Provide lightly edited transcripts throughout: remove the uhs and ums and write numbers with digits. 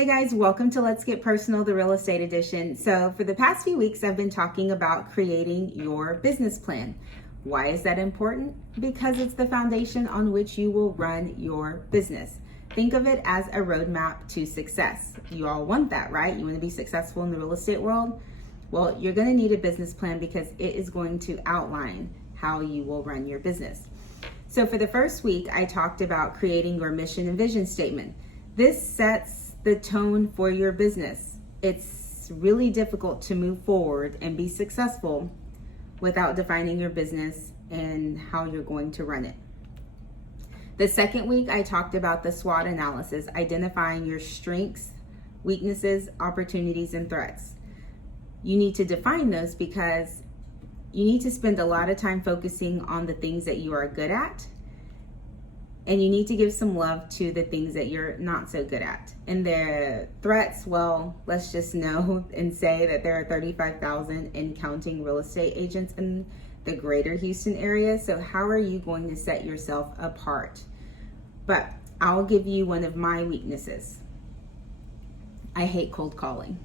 Hey guys, welcome to Let's Get Personal, the real estate edition. So for the past few weeks, I've been talking about creating your business plan. Why is that important? Because it's the foundation on which you will run your business. Think of it as a roadmap to success. You all want that, right? You want to be successful in the real estate world? Well, you're going to need a business plan because it is going to outline how you will run your business. So for the first week, I talked about creating your mission and vision statement. This sets the tone for your business. It's really difficult to move forward and be successful without defining your business and how you're going to run it. The second week, I talked about the SWOT analysis, identifying your strengths, weaknesses, opportunities, and threats. You need to define those because you need to spend a lot of time focusing on the things that you are good at, and you need to give some love to the things that you're not so good at. And the threats, well, let's just know and say that there are 35,000 and counting real estate agents in the greater Houston area. So how are you going to set yourself apart? But I'll give you one of my weaknesses. I hate cold calling.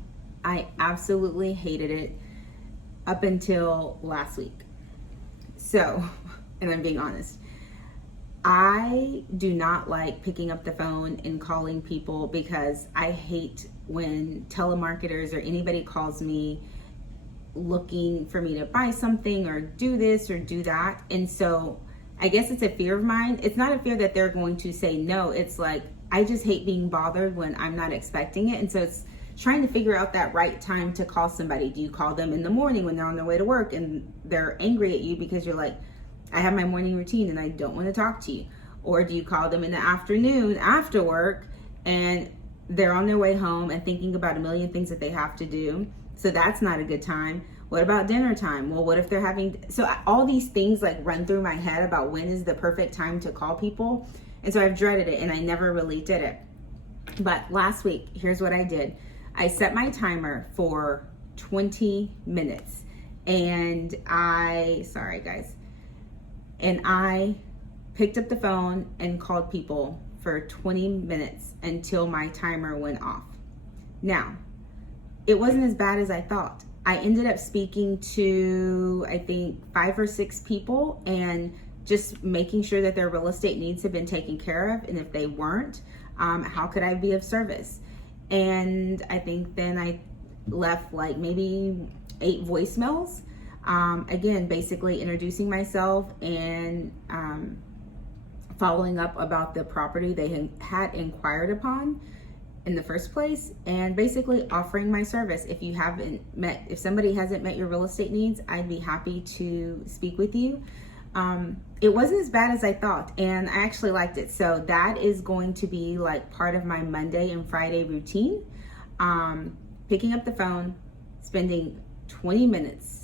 I absolutely hated it up until last week. So, and I'm being honest, I do not like picking up the phone and calling people because I hate when telemarketers or anybody calls me looking for me to buy something or do this or do that. And so I guess it's a fear of mine. It's not a fear that they're going to say no. It's like, I just hate being bothered when I'm not expecting it. And so it's trying to figure out that right time to call somebody. Do you call them in the morning when they're on their way to work and they're angry at you because you're like, I have my morning routine and I don't want to talk to you? Or do you call them in the afternoon after work and they're on their way home and thinking about a million things that they have to do? So that's not a good time. What about dinner time? Well, what if they're having, all these things like run through my head about when is the perfect time to call people. And so I've dreaded it and I never really did it. But last week, here's what I did. I set my timer for 20 minutes and sorry guys. And I picked up the phone and called people for 20 minutes until my timer went off. Now, it wasn't as bad as I thought. I ended up speaking to, I think, 5 or 6 people and just making sure that their real estate needs have been taken care of. And if they weren't, how could I be of service? And I think then I left like maybe 8 voicemails. Again, basically introducing myself and following up about the property they had inquired upon in the first place, and basically offering my service. If somebody hasn't met your real estate needs, I'd be happy to speak with you. It wasn't as bad as I thought, and I actually liked it. So that is going to be like part of my Monday and Friday routine. Picking up the phone, spending 20 minutes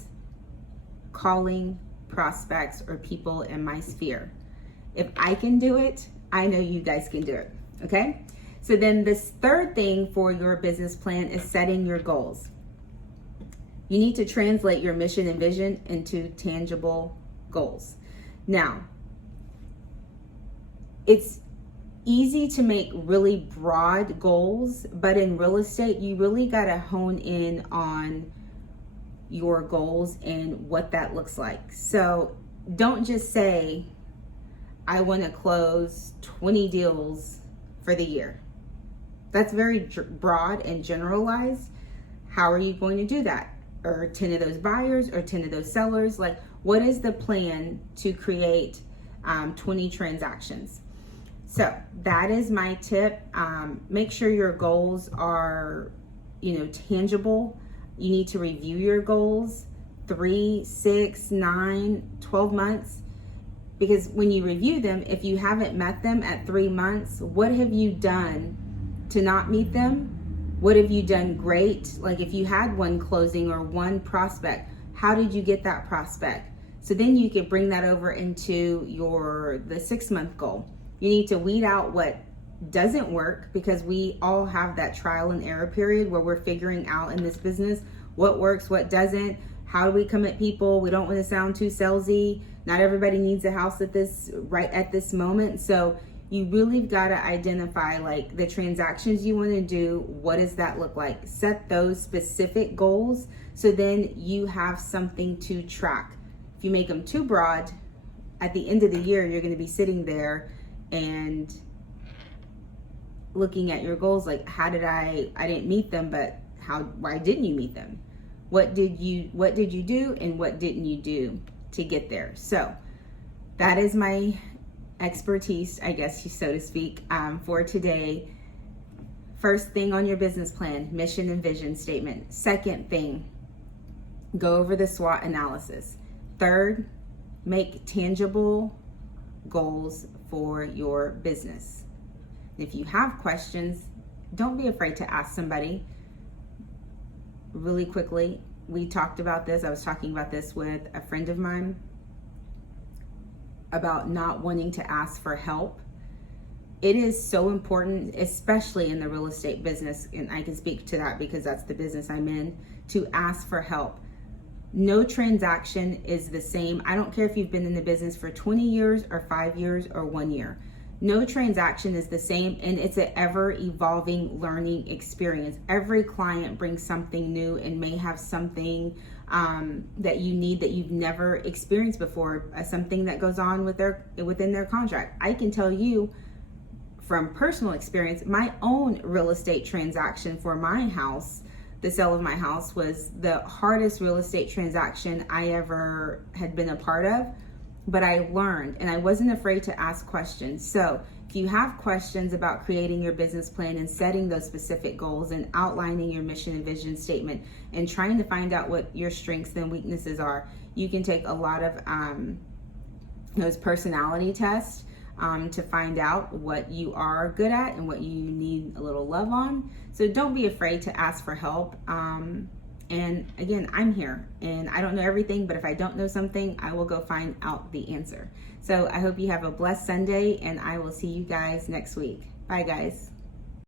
calling prospects or people in my sphere. If I can do it, I know you guys can do it, okay? So then this third thing for your business plan is setting your goals. You need to translate your mission and vision into tangible goals. Now, it's easy to make really broad goals, but in real estate, you really gotta hone in on your goals and what that looks like. So don't just say, I want to close 20 deals for the year. That's very broad and generalized. How are you going to do that? Or 10 of those buyers or 10 of those sellers? Like, what is the plan to create 20 transactions? So that is my tip. Make sure your goals are, tangible. You need to review your goals 3, 6, 9, 12 months. Because when you review them, if you haven't met them at 3 months, what have you done to not meet them? What have you done great? Like if you had one closing or one prospect, how did you get that prospect? So then you could bring that over into the 6-month goal. You need to weed out what doesn't work, because we all have that trial and error period where we're figuring out in this business what works, what doesn't. How do we come at people? We don't want to sound too salesy. Not everybody needs a house right at this moment. So You really got to identify like the transactions you want to do. What does that look like? Set those specific goals so then you have something to track. If you make them too broad, at the end of the year, you're going to be sitting there and looking at your goals like, how did I didn't meet them, but why didn't you meet them? What did you do and what didn't you do to get there? So that is my expertise, I guess, so to speak, for today. First thing on your business plan, mission and vision statement. Second thing, go over the SWOT analysis. Third, make tangible goals for your business. If you have questions, don't be afraid to ask somebody. Really quickly, we talked about this. I was talking about this with a friend of mine about not wanting to ask for help. It is so important, especially in the real estate business, and I can speak to that because that's the business I'm in, to ask for help. No transaction is the same. I don't care if you've been in the business for 20 years or 5 years or 1 year. No transaction is the same, and it's an ever evolving learning experience. Every client brings something new and may have something that you need that you've never experienced before, something that goes on within their contract. I can tell you from personal experience, my own real estate transaction for my house, the sale of my house, was the hardest real estate transaction I ever had been a part of. But I learned, and I wasn't afraid to ask questions. So if you have questions about creating your business plan and setting those specific goals and outlining your mission and vision statement and trying to find out what your strengths and weaknesses are, you can take a lot of those personality tests to find out what you are good at and what you need a little love on. So don't be afraid to ask for help. And again, I'm here and I don't know everything, but if I don't know something, I will go find out the answer. So I hope you have a blessed Sunday, and I will see you guys next week. Bye, guys.